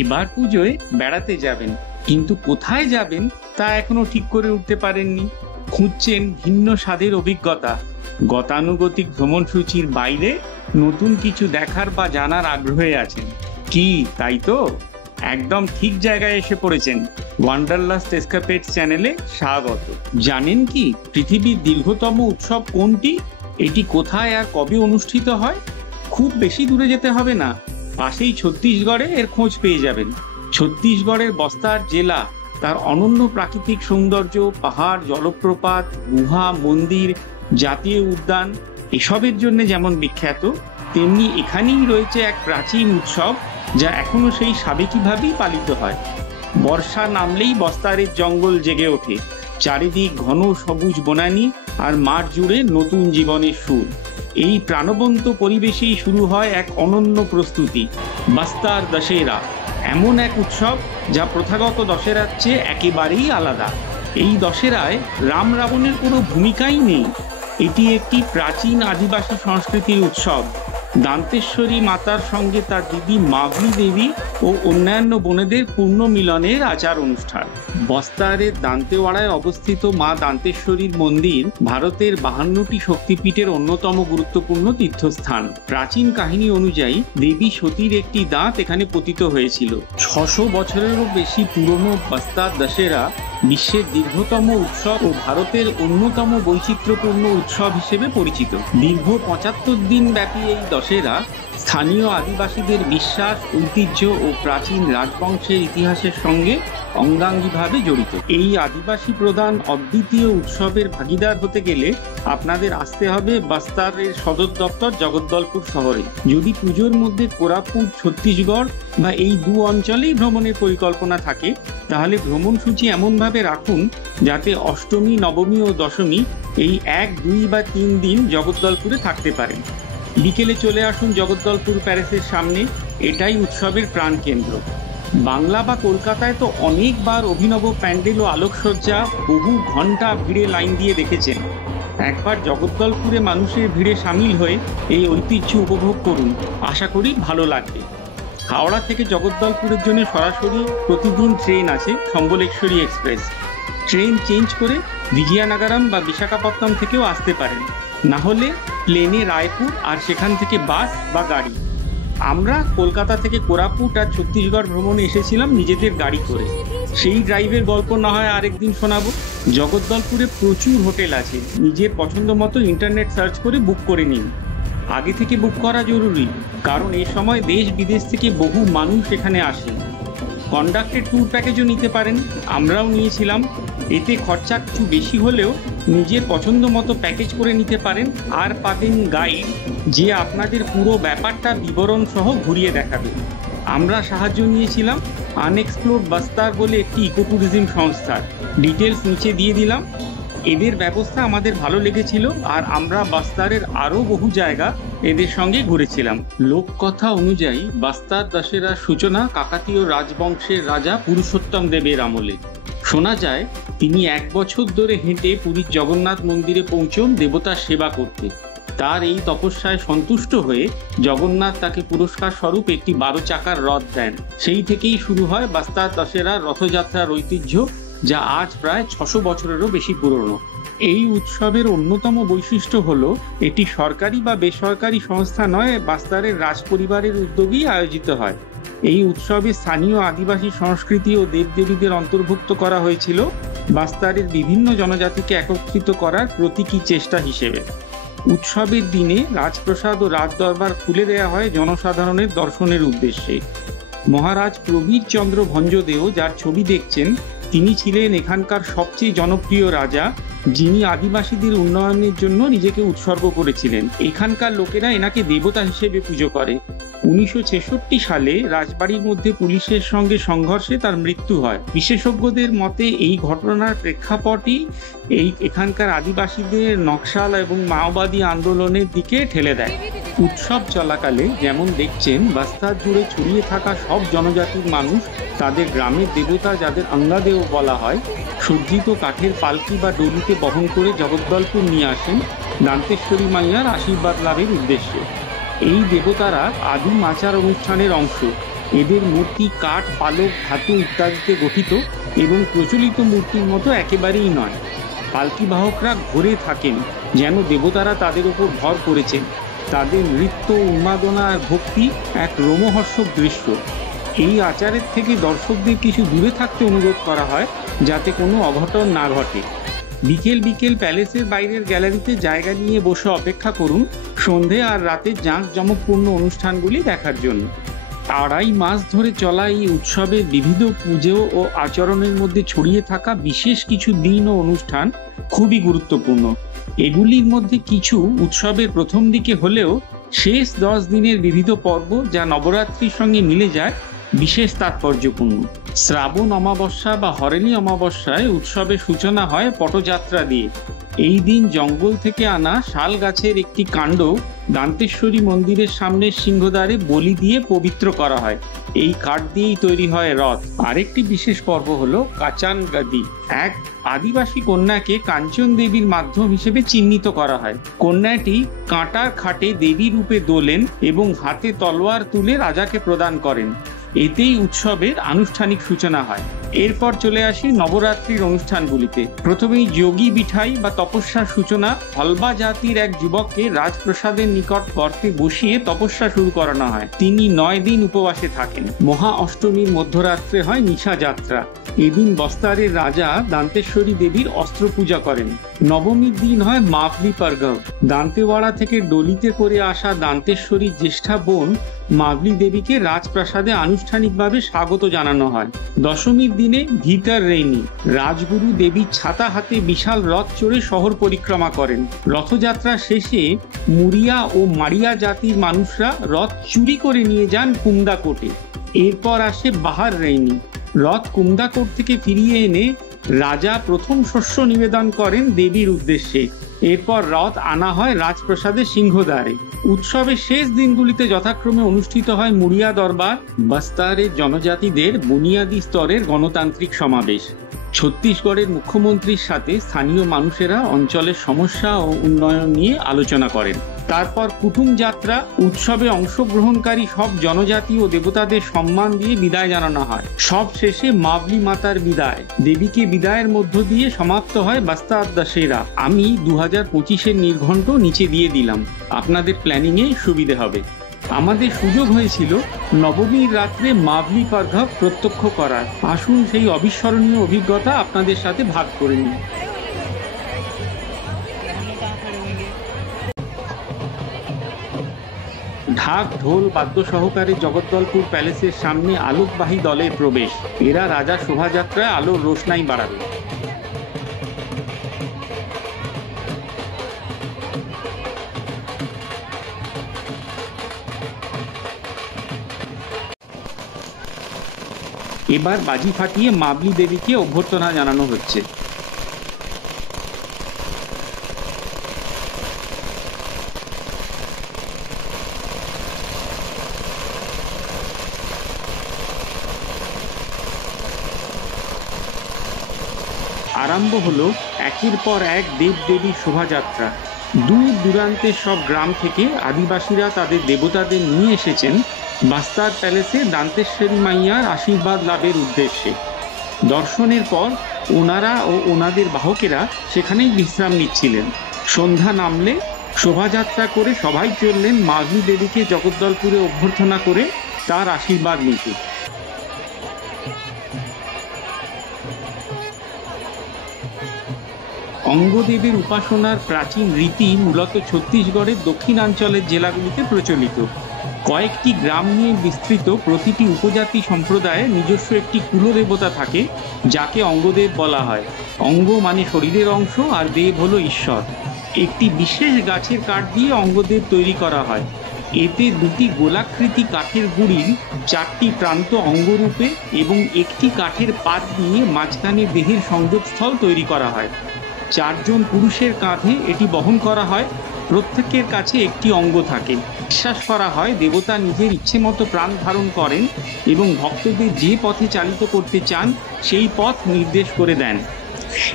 এবার পুজোয় বেড়াতে যাবেন, কিন্তু কোথায় যাবেন তা এখনো ঠিক করে উঠতে পারেননি। খুঁজছেন ভিন্ন স্বাদের অভিজ্ঞতা, গতানুগতিক ভ্রমণসূচির বাইরে নতুন কিছু দেখার বা জানার আগ্রহে আছেন কি? তাই তো একদম ঠিক জায়গায় এসে পড়েছেন। ওয়ান্ডারলাস্ট এসকাপেডস চ্যানেলে স্বাগত। জানেন কি পৃথিবীর দীর্ঘতম উৎসব কোনটি? এটি কোথায় আর কবে অনুষ্ঠিত হয়? খুব বেশি দূরে যেতে হবে না, পাশেই ছত্তিশগড়ে এর খোঁজ পেয়ে যাবেন। ছত্তিশগড়ের বস্তার জেলা তার অনন্য প্রাকৃতিক সৌন্দর্য, পাহাড়, জলপ্রপাত, গুহা, মন্দির, জাতীয় উদ্যান এসবের জন্য যেমন বিখ্যাত, তেমনি এখানেই রয়েছে এক প্রাচীন উৎসব যা এখনো সেই সাবেকিভাবেই পালিত হয়। বর্ষা নামলেই বস্তারের জঙ্গল জেগে ওঠে, চারিদিক ঘন সবুজ বনানী আর মাঠ জুড়ে নতুন জীবনের সুর। এই প্রাণবন্ত পরিবেশেই শুরু হয় এক অনন্য প্রস্তুতি, বস্তার দশেরা। এমন এক উৎসব যা প্রথাগত দশেরার চেয়ে একেবারেই আলাদা। এই দশেরায় রাম রাবণের কোনো ভূমিকাই নেই। এটি একটি প্রাচীন আদিবাসী সংস্কৃতির উৎসব। দান্তেশ্বরী মাতার সঙ্গে তার দিদি মাভলি দেবী ও অন্যান্য বোনেদের পূর্ণ মিলনের আচার অনুষ্ঠান। বস্তারের দান্তেওয়াড়ায় অবস্থিত মা দান্তেশ্বরীর মন্দির ভারতের 52টি শক্তিপীঠের অন্যতম গুরুত্বপূর্ণ তীর্থস্থান। প্রাচীন কাহিনী অনুযায়ী দেবী সতীর একটি দাঁত এখানে পতিত হয়েছিল। 600 বছরেরও বেশি পুরনো বস্তার দশেরা বিশ্বের দীর্ঘতম উৎসব ও ভারতের অন্যতম বৈচিত্র্যপূর্ণ উৎসব হিসেবে পরিচিত। দীর্ঘ 75 দিন ব্যাপী এই দশেরা স্থানীয় আদিবাসীদের বিশ্বাস, ঐতিহ্য ও প্রাচীন রাজবংশের ইতিহাসের সঙ্গে অঙ্গাঙ্গিভাবে জড়িত। এই আদিবাসী প্রধান অদ্বিতীয় উৎসবের ভাগিদার হতে গেলে আপনাদের আসতে হবে বস্তারের সদর দপ্তর জগদ্দলপুর শহরে। যদি পুজোর মধ্যে কোরাপুট, ছত্তিশগড় বা এই দু অঞ্চলেই ভ্রমণের পরিকল্পনা থাকে, তাহলে ভ্রমণসূচি এমনভাবে রাখুন যাতে অষ্টমী, নবমী ও দশমী এই 1, 2 বা 3 দিন জগদ্দলপুরে থাকতে পারেন। বিকেলে চলে আসুন জগদ্দলপুর প্যালেসের সামনে, এটাই উৎসবের প্রাণকেন্দ্র। বাংলা বা কলকাতায় তো অনেকবার অভিনব প্যান্ডেল ও আলোকসজ্জা বহু ঘন্টা ভিড়ে লাইন দিয়ে দেখেছেন। একবার জগদ্দলপুরে মানুষের ভিড়ে সামিল হয়ে এই ঐতিহ্য উপভোগ করুন, আশা করি ভালো লাগবে। হাওড়া থেকে জগদ্দলপুরের জন্য সরাসরি প্রতিদিন ট্রেন আছে, সম্বলেশ্বরী এক্সপ্রেস। ট্রেন চেঞ্জ করে বিজয়ানগরম বা বিশাখাপত্তনম থেকেও আসতে পারেন, না হলে প্লেনে রায়পুর আর সেখান থেকে বাস বা গাড়ি। আমরা কলকাতা থেকে কোরাপুট আর ছত্তিশগড় ভ্রমণে এসেছিলাম নিজেদের গাড়ি করে। সেই ড্রাইভের গল্প না হয় আরেকদিন শোনাবো। জগদ্দলপুরে প্রচুর হোটেল আছে, নিজের পছন্দ মতো ইন্টারনেট সার্চ করে বুক করে নিন। আগে থেকে বুক করা জরুরি, কারণ এই সময় দেশ বিদেশ থেকে বহু মানুষ এখানে আসেন। কন্ডাক্টেড ট্যুর প্যাকেজও নিতে পারেন, আমরাও নিয়েছিলাম। এতে খরচা কিছু বেশি হলেও নিজের পছন্দ মতো প্যাকেজ করে নিতে পারেন, আর পাবেন গাইড যে আপনাদের পুরো ব্যাপারটা বিবরণ সহ ঘুরিয়ে দেখাবে। আমরা সাহায্য নিয়েছিলাম আনএক্সপ্লোরড বস্তার বলে একটি ইকো ট্যুরিজম সংস্থার, ডিটেলস নিচে দিয়ে দিলাম। এদের ব্যবস্থা আমাদের ভালো লেগেছিল, আর আমরা বস্তারের আরও বহু জায়গা এদের সঙ্গে ঘুরেছিলাম। লোককথা অনুযায়ী বস্তার দশেরার সূচনা কাকাতীয় রাজবংশের রাজা পুরুষোত্তম দেবের আমলে। শোনা যায় তিনি 1 বছর ধরে হেঁটে পুরীর জগন্নাথ মন্দিরে পৌঁছন দেবতার সেবা করতে। তার এই তপস্যায় সন্তুষ্ট হয়ে জগন্নাথ তাকে পুরস্কার স্বরূপ একটি 12 চাকার রথ দেন। সেই থেকেই শুরু হয় বস্তার দশেরার রথযাত্রার ঐতিহ্য, যা আজ প্রায় 600 বছরেরও বেশি পুরনো। এই উৎসবের অন্যতম বৈশিষ্ট্য হলো এটি সরকারি বা বেসরকারি সংস্থা নয়, বস্তারের রাজপরিবারের উদ্যোগেই আয়োজিত হয়। এই উৎসবে স্থানীয় আদিবাসী সংস্কৃতি ও দেবদেবীদের অন্তর্ভুক্ত করা হয়েছিল বস্তারের বিভিন্ন জনজাতিকে একত্রিত করার প্রতীকী চেষ্টা হিসেবে। উৎসবের দিনে রাজপ্রাসাদ ও রাজদরবার খুলে দেওয়া হয় জনসাধারণের দর্শনের উদ্দেশ্যে। মহারাজ প্রবীর চন্দ্র ভঞ্জদেও, যার ছবি দেখছেন, তিনি ছিলেন এখানকার সবচেয়ে জনপ্রিয় রাজা, যিনি আদিবাসীদের উন্নয়নের জন্য নিজেকে উৎসর্গ করেছিলেন। এখানকার লোকেরা এনাকে দেবতা হিসেবে পুজো করে। 1966 সালে রাজবাড়ির মধ্যে পুলিশের সঙ্গে সংঘর্ষে তার মৃত্যু হয়। বিশেষজ্ঞদের মতে এই ঘটনার প্রেক্ষাপটই এখানকার আদিবাসীদের নকশাল এবং মাওবাদী আন্দোলনের দিকে ঠেলে দেয়। উৎসব চলাকালে যেমন দেখছেন, বস্তার জুড়ে ছড়িয়ে থাকা সব জনজাতির মানুষ তাদের গ্রামের দেবতা, যাদের অঙ্গাদেও বলা হয়, সজ্জিত কাঠের পালকি বা ডলিতে বহন করে জগদ্দলপুর নিয়ে আসেন দান্তেশ্বরী মাইয়ার আশীর্বাদ লাভের উদ্দেশ্যে। এই দেবতারা আদিম আচার অনুষ্ঠানের অংশ। এদের মূর্তি কাঠ, পালক, ধাতু ইত্যাদিতে গঠিত এবং প্রচলিত মূর্তির মতো একেবারেই নয়। পালকি বাহকরা ঘুরে থাকেন যেন দেবতারা তাদের উপর ভর করেছেন। তাদের নৃত্য, উন্মাদনা আর ভক্তি এক রোমহর্ষক দৃশ্য। এই আচারের থেকে দর্শকদের কিছু দূরে থাকতে অনুরোধ করা হয় যাতে কোনো অঘটন না ঘটে। বিকেল বিকেল প্যালেসের বাইরের গ্যালারিতে জায়গা নিয়ে বসে অপেক্ষা করুন সন্ধে আর রাতে জাঁকজমকপূর্ণ অনুষ্ঠানগুলি দেখার জন্য। 2.5 মাস ধরে চলা এই উৎসবের বিবিধ পুজো ও আচরণের মধ্যে ছড়িয়ে থাকা বিশেষ কিছু দিন ও অনুষ্ঠান খুবই গুরুত্বপূর্ণ। এগুলির মধ্যে কিছু উৎসবের প্রথম দিকে হলেও শেষ 10 দিনের বিবিধ পর্ব, যা নবরাত্রির সঙ্গে মিলে যায়, বিশেষ তাৎপর্যপূর্ণ। শ্রাবণ অমাবস্যা বা হরেলি অমাবস্যায় উৎসবের সূচনা হয় পটযাত্রা দিয়ে। এই দিন জঙ্গল থেকে আনা শাল গাছের একটি কাণ্ড দান্তেশ্বরী মন্দিরের সামনের সিংহদ্বারে বলি দিয়ে পবিত্র করা হয়। এই কাঠ দিয়েই তৈরি হয় রথ। আরেকটি বিশেষ পর্ব হলো কাচান গাদি। এক আদিবাসী কন্যাকে কাঞ্চন দেবীর মাধ্যম হিসেবে চিহ্নিত করা হয়। কন্যাটি কাঁটার খাটে দেবী রূপে দোলেন এবং হাতে তলোয়ার তুলে রাজাকে প্রদান করেন। এতেই উৎসবের আনুষ্ঠানিক সূচনা হয়। এরপর চলে আসি নবরাত্রির অনুষ্ঠানগুলিতে। প্রথমেই যোগী বিঠাই বা তপস্যার সূচনা। হলবা জাতির এক যুবককে রাজপ্রসাদের নিকট গর্তে বসিয়ে তপস্যা শুরু করানো হয়। তিনি 9 দিন উপবাসে থাকেন। মহা অষ্টমীর মধ্যরাত্রে হয় নিশা যাত্রা। এদিন বস্তারের রাজা দান্তেশ্বরী দেবীর অস্ত্র পূজা করেন। নবমীর দিন হয় মাভলি পর্গব। দান্তেওয়াড়া থেকে ডলিতে করে আসা দান্তেশ্বরীর জ্যেষ্ঠা বোন মাভলি দেবীকে রাজপ্রাসাদে আনুষ্ঠানিকভাবে স্বাগত জানানো হয়। দশমীর দিনে ভিতর রেইনি। রাজগুরু দেবীর ছাতা হাতে বিশাল রথ চড়ে শহর পরিক্রমা করেন। রথযাত্রা শেষে মুরিয়া ও মারিয়া জাতির মানুষরা রথ চুরি করে নিয়ে যান কুমদাকোটে। এরপর আসে বাহার রেইনি। রথ কুমদাকোট থেকে ফিরিয়ে এনে রাজা প্রথম শস্য নিবেদন করেন দেবীর উদ্দেশ্যে। এরপর রথ আনা হয় রাজপ্রাসাদের সিংহদ্বারে। উৎসবের শেষ দিনগুলিতে যথাক্রমে অনুষ্ঠিত হয় মুরিয়া দরবার, বস্তারের জনজাতিদের বুনিয়াদী স্তরের গণতান্ত্রিক সমাবেশ। ছত্তিশগড়ের মুখ্যমন্ত্রীর সাথে স্থানীয় মানুষেরা অঞ্চলের সমস্যা ও উন্নয়ন নিয়ে আলোচনা করেন। তারপর কুটুম যাত্রা। উৎসবে অংশগ্রহণকারী সব জনজাতি ও দেবতাদের সম্মান দিয়ে বিদায় জানানো হয়। সব শেষে মাভলি মাতার বিদায়। দেবীকে বিদায়ের মধ্য দিয়ে সমাপ্ত হয় বাস্তার দশেরা। আমি 2025-এর নির্ঘণ্ট নিচে দিয়ে দিলাম, আপনাদের প্ল্যানিংয়ে সুবিধে হবে। আমাদের সুযোগ হয়েছিল নবমীর রাত্রে মাভলি পর্গব প্রত্যক্ষ করার। আসুন সেই অবিস্মরণীয় অভিজ্ঞতা আপনাদের সাথে ভাগ করে নিই। ঢাক, ঢোল, বাদ্য সহকারে জগদ্দলপুর প্যালেসের সামনে আলোকবাহী দলের প্রবেশ। এরা রাজার শোভাযাত্রায় আলোর রোশনাই বাড়াবে। এবার বাজি ফাটিয়ে মাভলি দেবীকে অভ্যর্থনা জানানো হচ্ছে। আরম্ভ হলো একের পর এক দেবদেবীর শোভাযাত্রা। দূর দূরান্তের সব গ্রাম থেকে আদিবাসীরা তাদের দেবতাদের নিয়ে এসেছেন বাস্তার প্যালেসে দান্তেশ্বরী মাইয়ার আশীর্বাদ লাভের উদ্দেশ্যে। দর্শনের পর ওনারা ও ওনাদের বাহকেরা সেখানেই বিশ্রাম নিচ্ছিলেন। সন্ধ্যা নামলে শোভাযাত্রা করে সবাই চললেন মাভলি দেবীকে জগদ্দলপুরে অভ্যর্থনা করে তার আশীর্বাদ নিতে। অঙ্গদেবের উপাসনার প্রাচীন রীতি মূলত ছত্তিশগড়ের দক্ষিণাঞ্চলের জেলাগুলিতে প্রচলিত। কয়েকটি গ্রাম নিয়ে বিস্তৃত প্রতিটি উপজাতি সম্প্রদায়ে নিজস্ব একটি কুলদেবতা থাকে, যাকে অঙ্গদেব বলা হয়। অঙ্গ মানে শরীরের অংশ আর দেব হলো ঈশ্বর। একটি বিশেষ গাছের কাঠ দিয়ে অঙ্গদেব তৈরি করা হয়। এতে দুটি গোলাকৃতি কাঠের গুঁড়ির 4টি প্রান্ত অঙ্গরূপে এবং একটি কাঠের পাত দিয়ে মাঝখানে দেহের সংযোগস্থল তৈরি করা হয়। 4 জন পুরুষের কাঁধে এটি বহন করা হয়। প্রত্যেকের কাছে একটি অঙ্গ থাকে। বিশ্বাস করা হয় দেবতা নিজের ইচ্ছে মতো প্রাণ ধারণ করেন এবং ভক্তদের যে পথে চালিত করতে চান সেই পথ নির্দেশ করে দেন।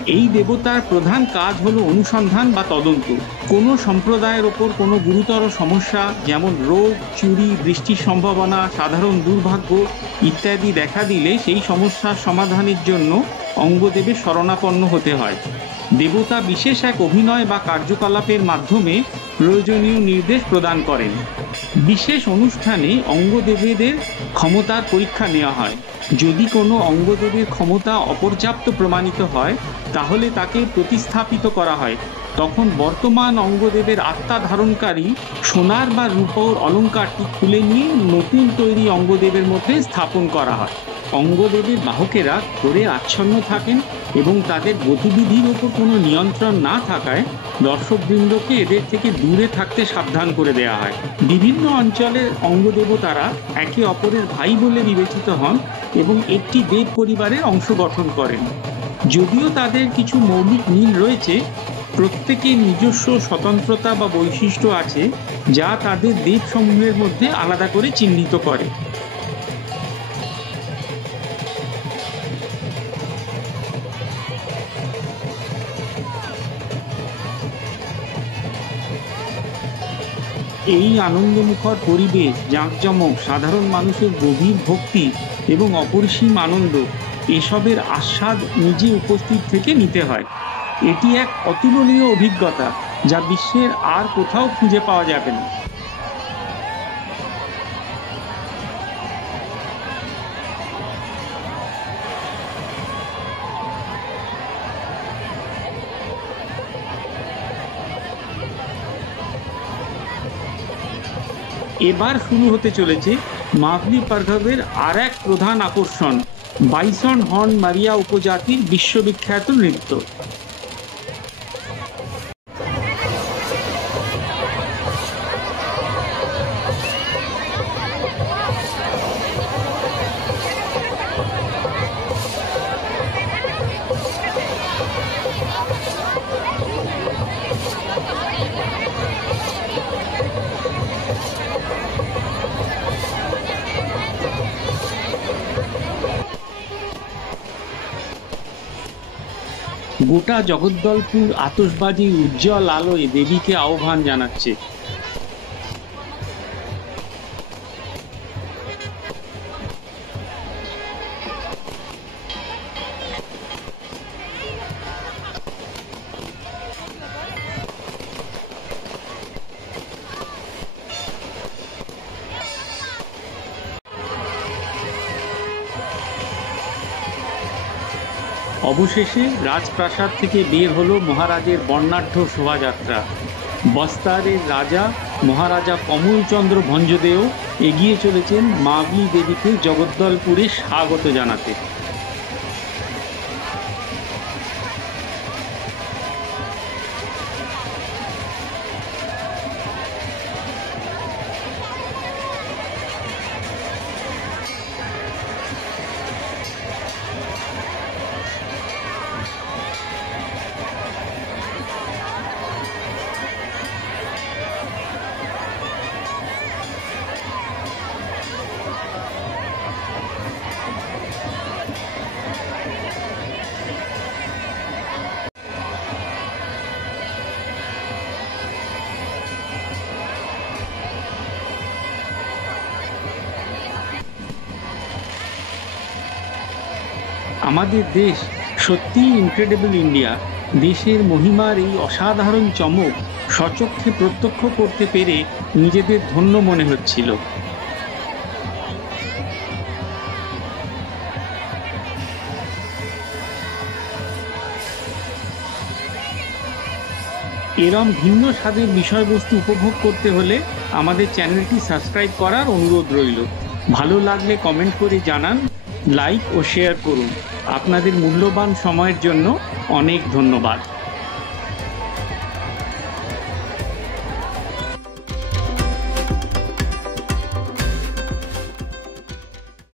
এই দেবতার প্রধান কাজ হলো অনুসন্ধান বা তদন্ত। কোনো সম্প্রদায়ের ওপর কোনো গুরুতর সমস্যা যেমন রোগ, চুরি, বৃষ্টির সম্ভাবনা, সাধারণ দুর্ভাগ্য ইত্যাদি দেখা দিলে সেই সমস্যার সমাধানের জন্য অঙ্গদেবের শরণাপন্ন হতে হয়। দেবতা বিশেষ এক অভিনয় বা কার্যকলাপের মাধ্যমে প্রয়োজনীয় নির্দেশ প্রদান করেন। বিশেষ অনুষ্ঠানে অঙ্গদেবীদের ক্ষমতার পরীক্ষা নেওয়া হয়। যদি কোনো অঙ্গদেবের ক্ষমতা অপর্যাপ্ত প্রমাণিত হয় তাহলে তাকে প্রতিস্থাপিত করা হয়। তখন বর্তমান অঙ্গদেবের আত্মা ধারণকারী সোনার বা রূপোর অলঙ্কারটি খুলে নিয়ে নতুন তৈরি অঙ্গদেবের মধ্যে স্থাপন করা হয়। অঙ্গদেবের বাহকেরা ধরে আচ্ছন্ন থাকেন এবং তাদের গতিবিধির ওপর কোনো নিয়ন্ত্রণ না থাকায় দর্শকবৃন্দকে এদের থেকে দূরে থাকতে সাবধান করে দেওয়া হয়। বিভিন্ন অঞ্চলের অঙ্গদেবতারা একে অপরের ভাই বলে বিবেচিত হন এবং একটি দেব পরিবারের অংশ গঠন করেন। যদিও তাদের কিছু মৌলিক মিল রয়েছে, প্রত্যেকের নিজস্ব স্বতন্ত্রতা বা বৈশিষ্ট্য আছে যা তাদের দেবসমূহের মধ্যে আলাদা করে চিহ্নিত করে। এই আনন্দমুখর পরিবেশ, জাঁকজমক, সাধারণ মানুষের গভীর ভক্তি এবং অপরিসীম আনন্দ এসবের আস্বাদ নিজে উপস্থিত থেকে নিতে হয়। এটি এক অতুলনীয় অভিজ্ঞতা যা বিশ্বের আর কোথাও খুঁজে পাওয়া যাবে না। এবার শুরু হতে চলেছে মাভলি পারঘবের আর এক প্রধান আকর্ষণ, বাইসন হর্ন মারিয়া উপজাতির বিশ্ববিখ্যাত নৃত্য। গোটা জগদ্দলপুর আতশবাজির উজ্জ্বল আলোয় দেবীকে আহ্বান জানাচ্ছে। অবশেষে রাজপ্রাসাদ থেকে বের হলো মহারাজের বর্ণাঢ্য শোভাযাত্রা। বস্তারের রাজা মহারাজা কমলচন্দ্র ভঞ্জদেও এগিয়ে চলেছেন মাভলি দেবীকে জগদ্দলপুরে স্বাগত জানাতে। আমাদের দেশ সত্যিই ইনক্রেডিবল ইন্ডিয়া। দেশের মহিমার এই অসাধারণ চমক স্বচক্ষে প্রত্যক্ষ করতে পেরে নিজেদের ধন্য মনে হচ্ছিল। এরম ভিন্ন স্বাদের বিষয়বস্তু উপভোগ করতে হলে আমাদের চ্যানেলটি সাবস্ক্রাইব করার অনুরোধ রইল। ভালো লাগলে কমেন্ট করে জানান, লাইক ও শেয়ার করুন। আপনাদের মূল্যবান সময়ের জন্য অনেক ধন্যবাদ।